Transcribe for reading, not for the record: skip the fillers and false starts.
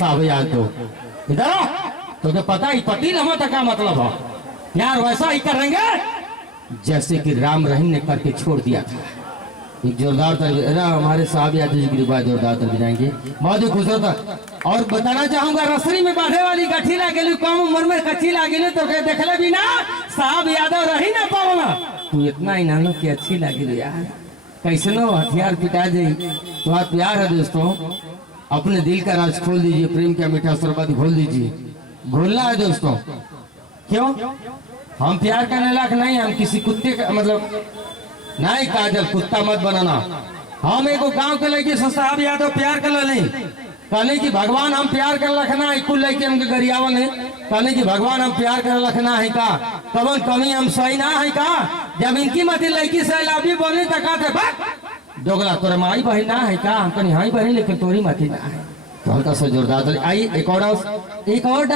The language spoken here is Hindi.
साहब याद तो इधर आओ। तो क्या पता ही पति लमा तक का मतलब है यार, वैसा ही करेंगे जैसे कि राम रहीम ने करके छोड़ दिया था। एक जोरदार तरह हमारे साहब याद जी बात जोरदार तरह जाएंगे, बहुत ही खुश होता। और बताना चाहूंगा रसरी में बांधे वाली गठी लागे कम उम्र में कच्ची लागे तो देखले भी ना साहब यादव रही ना पाओ। तू इतना ही नानो की अच्छी लगी यार, कैसे नो हथियार पिटा जाई। तो प्यार है दोस्तों, अपने दिल का राज खोल दीजिए, प्रेम का मीठा शरबत घोल दीजिए। घोलना है दोस्तों, क्यों हम प्यार करने लायक नहीं, हम किसी कुत्ते का मतलब नहीं काजल कुत्ता मत बनाना। हम एगो गांव के लड़के से साहब यादव प्यार कर नहीं कहने की भगवान हम प्यार कर रखना है, कुल लड़के हमके गरियावन है कहने की भगवान हम प्यार कर रखना है का कवन कमी हम सही ना है का। जब इनकी मत लड़की से लाभी बोली तका थे दोगला तोरा माई बहन ना है का, हम कहीं हाई बहन लेकिन तोरी मती ना है। तो हल्का सा जोरदार आई एक और